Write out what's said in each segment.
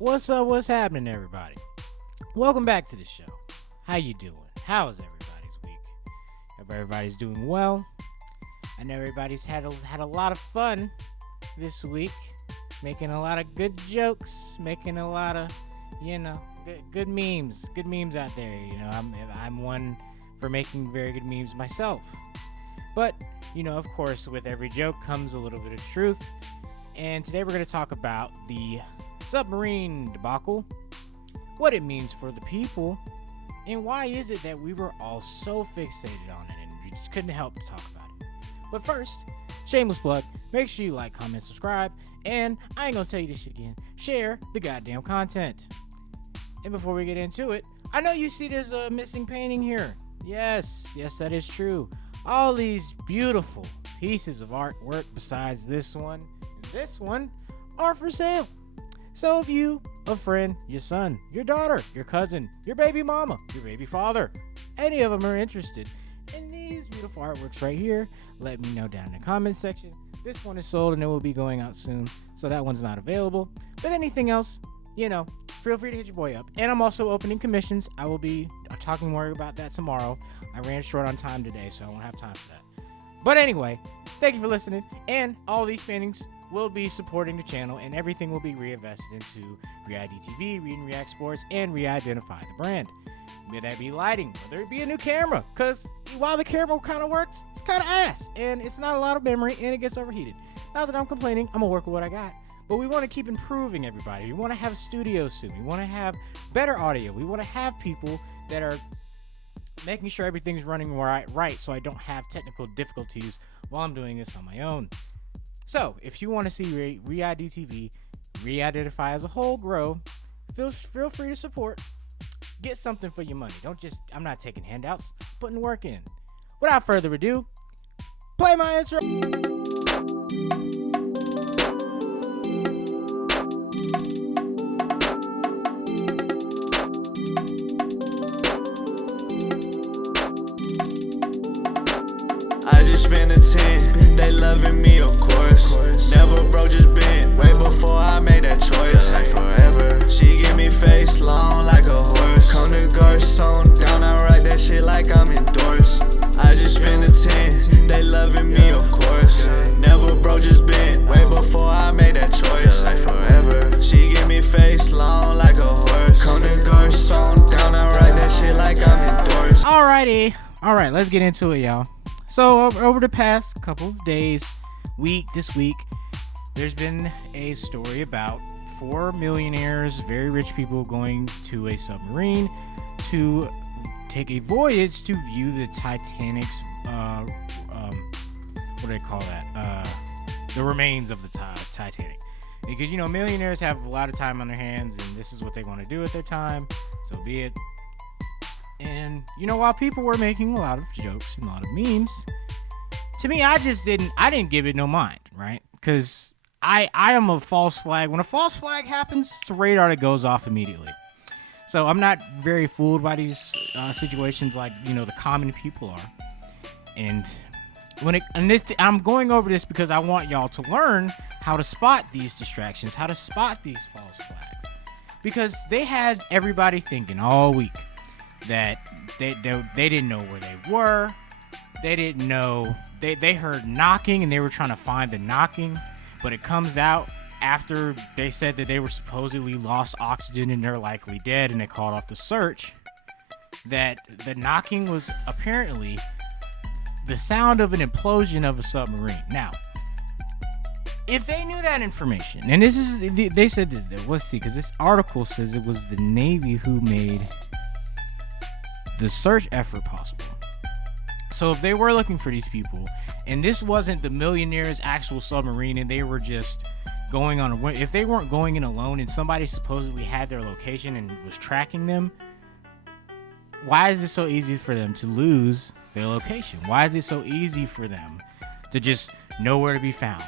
What's up? What's happening, everybody? Welcome back to the show. How you doing? How is everybody's week? Hope everybody's doing well. I know everybody's had a lot of fun this week, making a lot of good jokes, making a lot of, good memes out there. I'm one for making very good memes myself. But, of course, with every joke comes a little bit of truth. And today we're going to talk about the submarine debacle, what it means for the people, and why is it that we were all so fixated on it and we just couldn't help to talk about it. But first, shameless plug, make sure you like, comment, subscribe, and I ain't gonna tell you this shit again, share the goddamn content. And before we get into it, I know you see there's a missing painting here. Yes, that is true. All these beautiful pieces of artwork besides this one and this one are for sale. So if you, a friend, your son, your daughter, your cousin, your baby mama, your baby father, any of them are interested in these beautiful artworks right here, let me know down in the comments section. This one is sold and it will be going out soon, so that one's not available. But anything else, feel free to hit your boy up. And I'm also opening commissions. I will be talking more about that tomorrow. I ran short on time today, so I won't have time for that. But anyway, thank you for listening. And all these paintings will be supporting the channel, and everything will be reinvested into R.E.I.D TV, Read and React Sports, and re-identify the brand. May that be lighting, whether it be a new camera, because while the camera kind of works, it's kind of ass, and it's not a lot of memory, and it gets overheated. Not that I'm complaining, I'm gonna work with what I got. But we want to keep improving, everybody. We want to have a studio soon. We want to have better audio. We want to have people that are making sure everything's running right, so I don't have technical difficulties while I'm doing this on my own. So, if you want to see R.E.I.D TV, re-identify as a whole grow, feel free to support. Get something for your money. I'm not taking handouts, putting work in. Without further ado, play my intro. I just spent a 10, they loving me of course. Never broke, just been way before I made that choice. Like forever, she give me face long like a horse. Come to Garcon, down I write that shit like I'm endorsed. I just spent a 10, they loving me of course. Never broke, just been way before I made that choice. Like forever, she give me face long like a horse. Come to Garcon, down I write that shit like I'm endorsed. Alright, let's get into it, y'all. So over the past couple of days, this week, there's been a story about 4 millionaires, very rich people, going to a submarine to take a voyage to view the Titanic's, what do they call that? The remains of the Titanic. Because, millionaires have a lot of time on their hands, and this is what they want to do with their time, so be it. And, while people were making a lot of jokes and a lot of memes, to me, I didn't give it no mind, right? Because I am a false flag. When a false flag happens, it's a radar that goes off immediately. So I'm not very fooled by these situations like, the common people are. And I'm going over this because I want y'all to learn how to spot these distractions, how to spot these false flags. Because they had everybody thinking all week that they didn't know where they were. They didn't know. They heard knocking and they were trying to find the knocking, but it comes out after they said that they were supposedly lost oxygen and they're likely dead, and they called off the search, that the knocking was apparently the sound of an implosion of a submarine. Now, if they knew that information, and they said that, let's see, because this article says it was the Navy who made the search effort possible. So if they were looking for these people, and this wasn't the millionaire's actual submarine, and they were just going on if they weren't going in alone and somebody supposedly had their location and was tracking them, why is it so easy for them to lose their location? Why is it so easy for them to just know where to be found?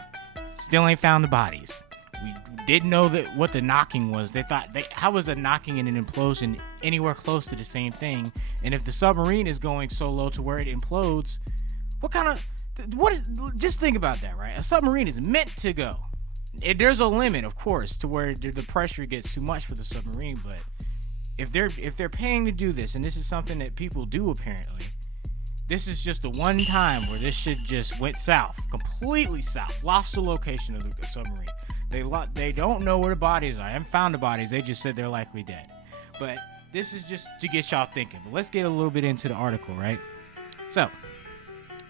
Still ain't found the bodies. We didn't know what the knocking was. They thought, how was a knocking and an implosion anywhere close to the same thing? And if the submarine is going so low to where it implodes, just think about that, right? A submarine is meant to go there's a limit, of course, to where the pressure gets too much for the submarine. But if they're paying to do this, and this is something that people do apparently, this is just the one time where this shit just went south, completely south, lost the location of the submarine. They don't know where the bodies are. I haven't found the bodies. They just said they're likely dead. But this is just to get y'all thinking. But let's get a little bit into the article, right? So,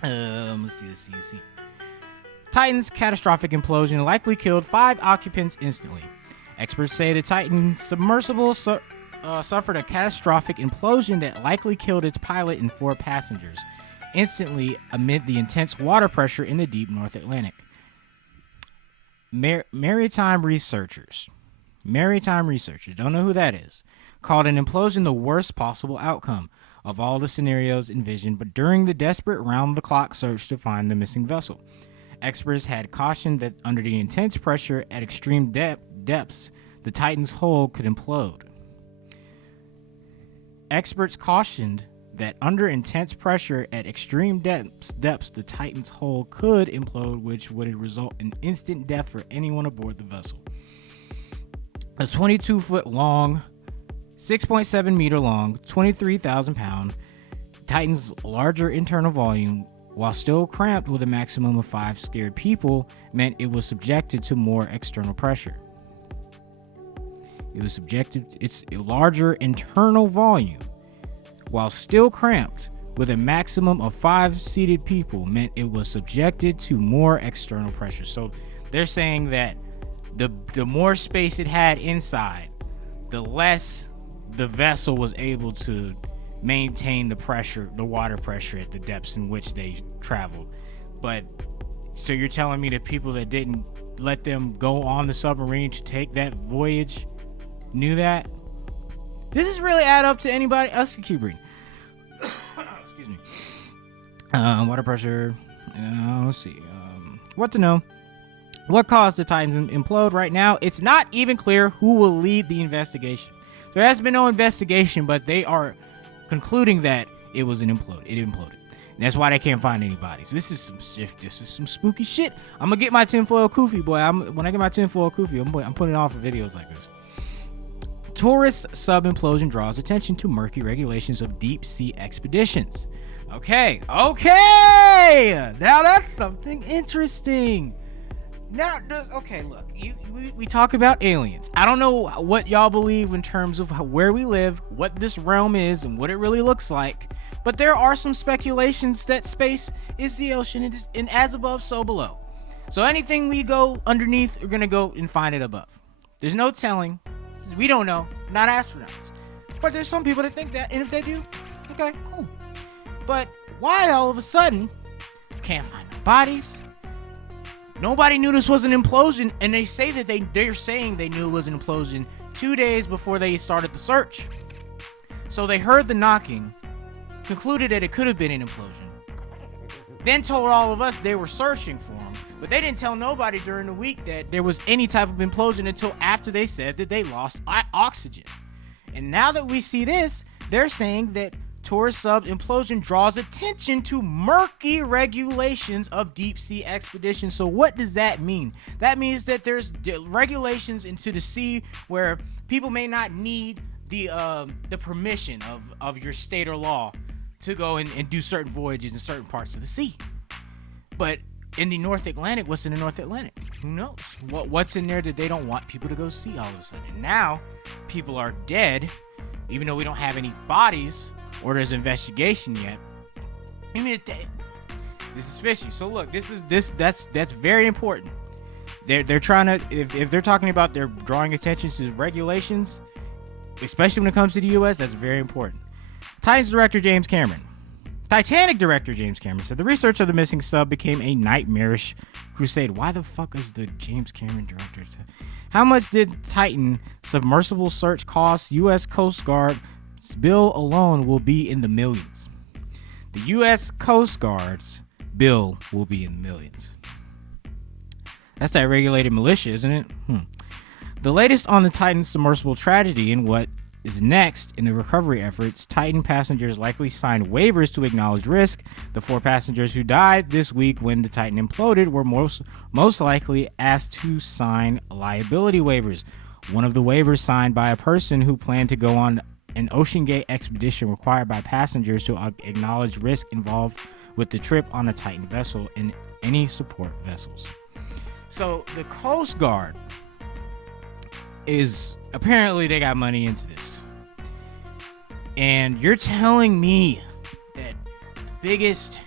let's see. Titan's catastrophic implosion likely killed 5 occupants instantly. Experts say the Titan submersible suffered a catastrophic implosion that likely killed its pilot and 4 passengers instantly amid the intense water pressure in the deep North Atlantic. Maritime researchers, don't know who that is, called an implosion the worst possible outcome of all the scenarios envisioned, but during the desperate round-the-clock search to find the missing vessel, experts had cautioned that under the intense pressure at extreme depths, the Titan's hull could implode. Experts cautioned that under intense pressure at extreme depths, the Titan's hull could implode, which would result in instant death for anyone aboard the vessel. A 22-foot long, 6.7 meter long, 23,000 pound Titan's larger internal volume, while still cramped with a maximum of 5 scared people, meant it was subjected to more external pressure. Its larger internal volume, while still cramped with a maximum of 5 seated people, meant it was subjected to more external pressure. So they're saying that the more space it had inside, the less the vessel was able to maintain the water pressure at the depths in which they traveled. But so you're telling me that people that didn't let them go on the submarine to take that voyage knew that? This is really add up to anybody else can keep reading. Excuse me. Water pressure. Let's see. What to know? What caused the Titans implode? Right now, it's not even clear who will lead the investigation. There has been no investigation, but they are concluding that it was it imploded. And that's why they can't find any bodies. This is some spooky shit. I'm gonna get my tinfoil kufi, boy. When I get my tinfoil kufi, I'm putting it on for videos like this. Tourist sub implosion draws attention to murky regulations of deep sea expeditions. Okay. Now that's something interesting. Now, okay, look, we talk about aliens. I don't know what y'all believe in terms of where we live, what this realm is, and what it really looks like. But there are some speculations that space is the ocean, and as above, so below. So anything we go underneath, we're gonna go and find it above. There's no telling. We don't know. Not astronauts. But there's some people that think that, and if they do, okay, cool. But why all of a sudden can't find no bodies? Nobody knew this was an implosion, and they say that they're saying they knew it was an implosion 2 days before they started the search. So they heard the knocking, concluded that it could have been an implosion, then told all of us they were searching for them, but they didn't tell nobody during the week that there was any type of implosion until after they said that they lost oxygen. And now that we see this, they're saying that tourist sub implosion draws attention to murky regulations of deep sea expeditions. So what does that mean? That means that there's regulations into the sea where people may not need the permission of your state or law to go and do certain voyages in certain parts of the sea. But in the North Atlantic, what's in the North Atlantic? Who knows? What's in there that they don't want people to go see all of a sudden? Now, people are dead, even though we don't have any bodies or there's investigation yet. I mean, this is fishy. So look, that's very important. They're trying to, if they're talking about they're drawing attention to regulations, especially when it comes to the U.S., that's very important. Titanic director James Cameron said the research of the missing sub became a nightmarish crusade. Why the fuck is the James Cameron director? How much did Titan submersible search cost? U.S. Coast Guard bill alone will be in the millions. The U.S. Coast Guard's bill will be in the millions. That's that regulated militia, isn't it? The latest on the Titan submersible tragedy and what is next in the recovery efforts. Titan passengers likely signed waivers to acknowledge risk. The 4 passengers who died this week when the Titan imploded were most likely asked to sign liability waivers. One of the waivers signed by a person who planned to go on an OceanGate expedition required by passengers to acknowledge risk involved with the trip on the Titan vessel and any support vessels. So the Coast Guard is apparently they got money into this. And you're telling me that the biggest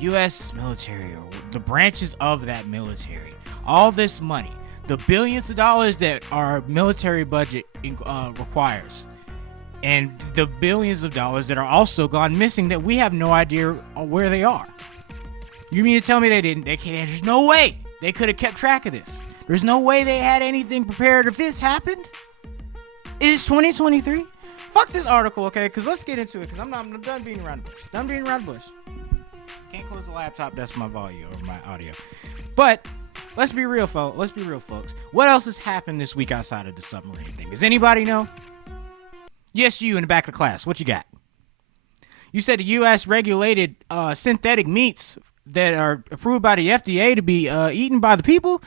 U.S. military or the branches of that military, all this money, the billions of dollars that our military budget requires, and the billions of dollars that are also gone missing that we have no idea where they are. You mean to tell me they didn't? There's no way they could have kept track of this. There's no way they had anything prepared if this happened. It is 2023. Fuck this article, okay? Because let's get into it. Because I'm done beating around the bush. Done beating around the bush. Can't close the laptop. That's my volume or my audio. But let's be real, folks. What else has happened this week outside of the submarine thing? Does anybody know? Yes, you in the back of the class. What you got? You said the U.S. regulated synthetic meats that are approved by the FDA to be eaten by the people.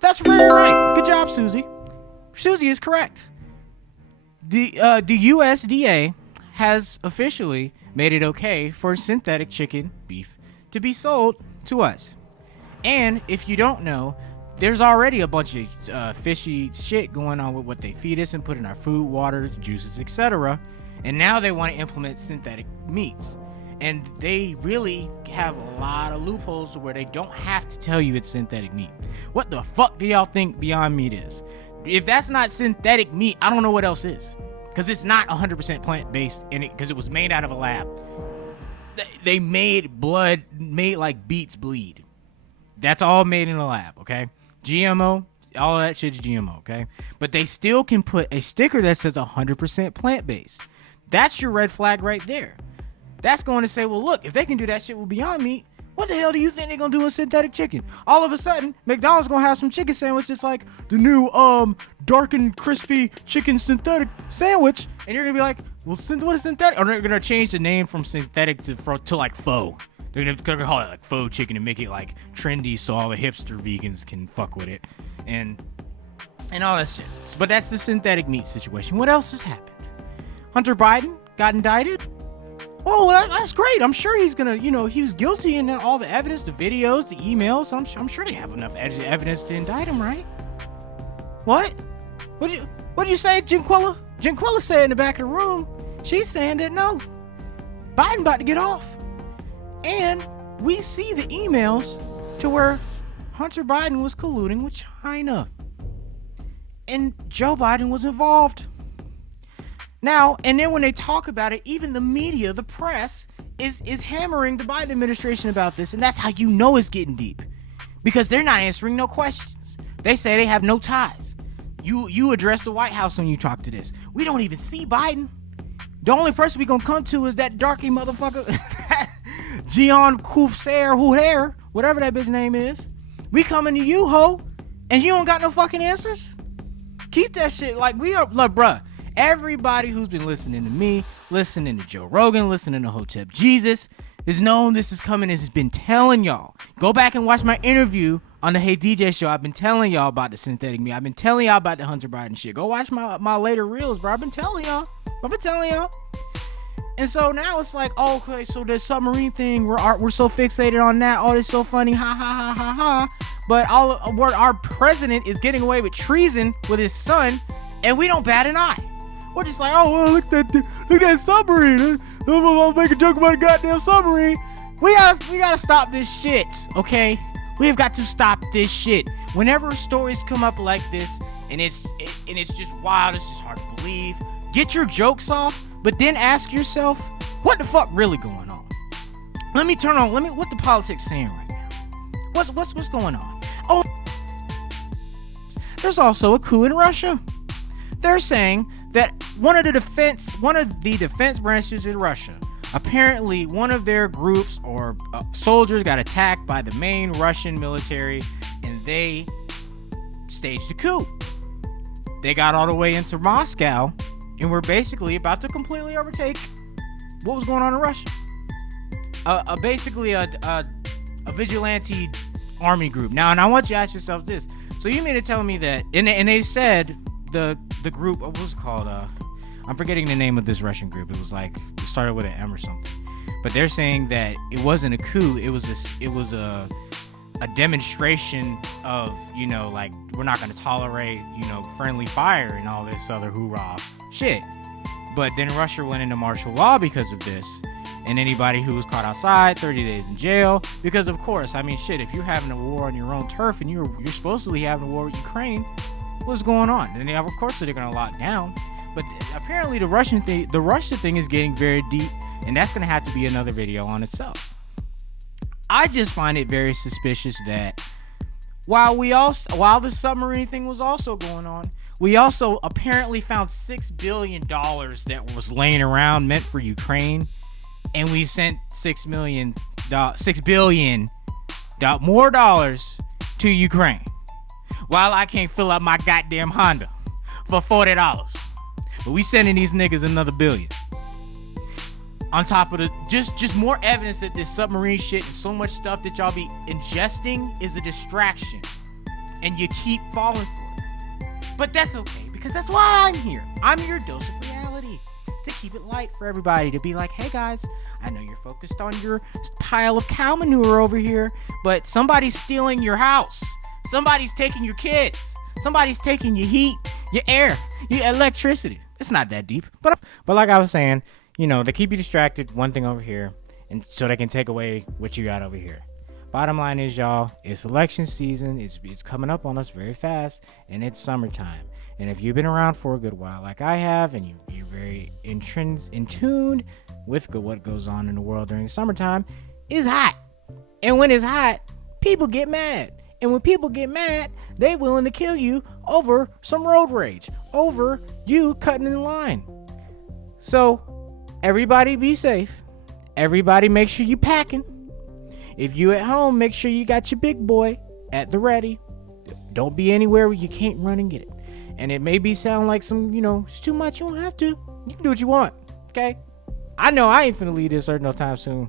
That's very right. Good job, Susie. Susie is correct. The USDA has officially made it okay for synthetic chicken beef to be sold to us. And if you don't know, there's already a bunch of fishy shit going on with what they feed us and put in our food, water, juices, etc. And now they want to implement synthetic meats. And they really have a lot of loopholes where they don't have to tell you it's synthetic meat. What the fuck do y'all think Beyond Meat is? If that's not synthetic meat, I don't know what else is. Because it's not 100% plant-based in it, because it was made out of a lab. They made blood, made like beets bleed. That's all made in a lab, okay? GMO, all of that shit's GMO, okay? But they still can put a sticker that says 100% plant-based. That's your red flag right there. That's going to say, well, look, if they can do that shit with Beyond Meat, what the hell do you think they're going to do with synthetic chicken? All of a sudden, McDonald's going to have some chicken sandwiches like the new dark and crispy chicken synthetic sandwich. And you're going to be like, well, what is synthetic? Or they're going to change the name from synthetic to like faux. They're going to call it like faux chicken and make it like trendy so all the hipster vegans can fuck with it. And all that shit. But that's the synthetic meat situation. What else has happened? Hunter Biden got indicted. Oh, that's great. I'm sure he's gonna, he was guilty in all the evidence, the videos, the emails. I'm sure they have enough evidence to indict him, right? What? What do you say, Janquilla? Janquilla said in the back of the room, she's saying that no, Biden about to get off. And we see the emails to where Hunter Biden was colluding with China. And Joe Biden was involved. Now, and then when they talk about it, even the media, the press, is hammering the Biden administration about this. And that's how you know it's getting deep. Because they're not answering no questions. They say they have no ties. You address the White House when you talk to this. We don't even see Biden. The only person we gonna come to is that darky motherfucker, Gian Kufser, whatever that bitch name is. We coming to you, ho, and you don't got no fucking answers? Keep that shit like we are, look, bruh. Everybody who's been listening to me, listening to Joe Rogan, listening to Hotep Jesus, has known this is coming and has been telling y'all. Go back and watch my interview on the Hey DJ show. I've been telling y'all about the synthetic meat. I've been telling y'all about the Hunter Biden shit. Go watch my later reels, bro. I've been telling y'all. And so now it's like, okay, so the submarine thing, we're so fixated on that. Oh, it's so funny, ha ha ha ha ha. But our president is getting away with treason with his son, and we don't bat an eye. We're just like, oh, well, look at that submarine. I'm make a joke about a goddamn submarine. We gotta stop this shit, okay? We have got to stop this shit. Whenever stories come up like this, and it's just wild, it's just hard to believe. Get your jokes off, but then ask yourself, what the fuck really going on? What the politics saying right now? What's going on? Oh, there's also a coup in Russia. They're saying that one of the defense branches in Russia, apparently one of their groups or soldiers got attacked by the main Russian military, and they staged a coup. They got all the way into Moscow and we're basically about to completely overtake what was going on in Russia. Basically a vigilante army group. Now, and I want you to ask yourself this. So you mean to tell me that, and they said the group, what was it called? I'm forgetting the name of this Russian group. It was like, it started with an M or something. But they're saying that it wasn't a coup. It was a demonstration of, you know, like, we're not going to tolerate, you know, friendly fire and all this other hoorah shit. But then Russia went into martial law because of this. And anybody who was caught outside, 30 days in jail. Because, of course, I mean, shit, if you're having a war on your own turf and you're supposedly having a war with Ukraine, what's going on? And of course, they're going to lock down. But apparently the Russia thing is getting very deep. And that's going to have to be another video on itself. I just find it very suspicious that while the submarine thing was also going on, we also apparently found $6 billion that was laying around meant for Ukraine. And we sent $6 billion more dollars to Ukraine, while I can't fill up my goddamn Honda for $40. But we sending these niggas another $1 billion. On top of the just more evidence that this submarine shit and so much stuff that y'all be ingesting is a distraction, and you keep falling for it. But that's okay, because that's why I'm here. I'm your dose of reality, to keep it light for everybody, to be like, hey guys, I know you're focused on your pile of cow manure over here, but somebody's stealing your house. Somebody's taking your kids. Somebody's taking your heat, your air, your electricity. It's not that deep. But like I was saying, you know, they keep you distracted, one thing over here, and so they can take away what you got over here. Bottom line is, y'all, it's election season. It's coming up on us very fast, and it's summertime. And if you've been around for a good while, like I have, and you're very in tuned with what goes on in the world during the summertime, it's hot. And when it's hot, people get mad. And when people get mad, they willing to kill you over some road rage, over you cutting in line. So everybody be safe. Everybody make sure you packing. If you at home, make sure you got your big boy at the ready. Don't be anywhere where you can't run and get it. And it may sound like some, you know, it's too much. You don't have to. You can do what you want. Okay? I know I ain't finna leave this earth no time soon.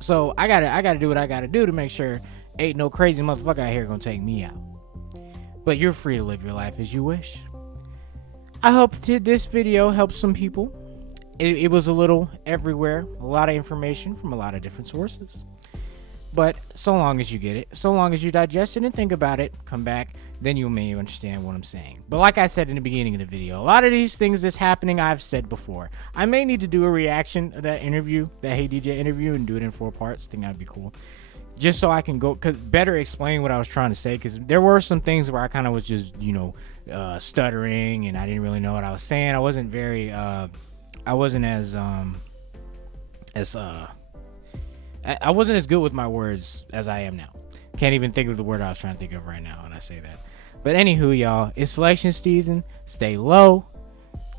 So I gotta do what I gotta do to make sure ain't no crazy motherfucker out here gonna take me out. But you're free to live your life as you wish. I hope this video helps some people. It was a little everywhere, a lot of information from a lot of different sources. But so long as you get it, so long as you digest it and think about it, come back, then you may understand what I'm saying. But like I said in the beginning of the video, a lot of these things that's happening, I've said before. I may need to do a reaction of that interview, that Hey DJ interview, and do it in 4 parts. I think that'd be cool. Just so I can better explain what I was trying to say, because there were some things where I kind of was just, you know, stuttering, and I didn't really know what I was saying. I wasn't very, I wasn't as good with my words as I am now. Can't even think of the word I was trying to think of right now when I say that. But anywho, y'all, it's selection season. Stay low.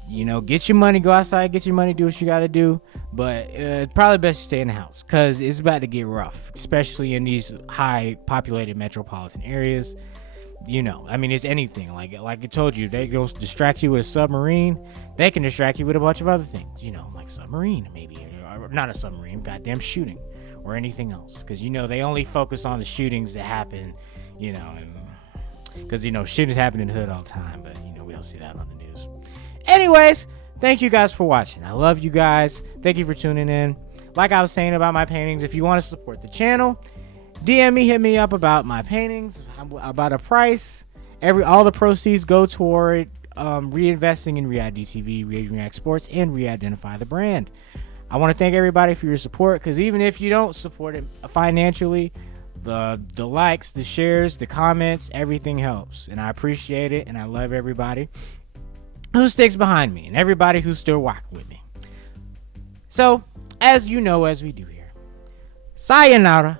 You know, get your money, go outside, get your money, do what you got to do. But probably best to stay in the house, because it's about to get rough, especially in these high populated metropolitan areas. You know, I mean, it's anything. Like I told you, they go distract you with a submarine. They can distract you with a bunch of other things, you know, like submarine, maybe, or not a submarine, goddamn shooting, or anything else. Because, you know, they only focus on the shootings that happen, you know, because, you know, shootings happen in the hood all the time, but, you know, we don't see that on the news. Anyways, thank you guys for watching. I love you guys. Thank you for tuning in. Like I was saying about my paintings, if you want to support the channel, DM me, hit me up about my paintings, about a price. All the proceeds go toward reinvesting in R.E.I.D TV, React Sports, and Re-Identify the brand. I want to thank everybody for your support, because even if you don't support it financially, the likes, the shares, the comments, everything helps. And I appreciate it, and I love everybody who sticks behind me and everybody who's still rocking with me. So, as you know, as we do here, sayonara,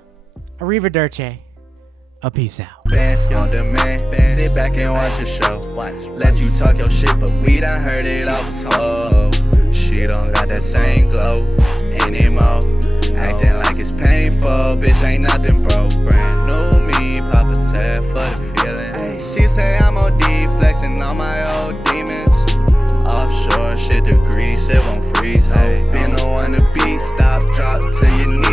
arrivederci, a peace out. Bands on demand, sit back and watch the show. Let you talk your shit, but we done heard it all before. She don't got that same glow anymore. Acting like it's painful, bitch, ain't nothing broke. Brand new me, pop a tab for the feeling. She say I'm OD, flexing on my old demons. Off out till your knees.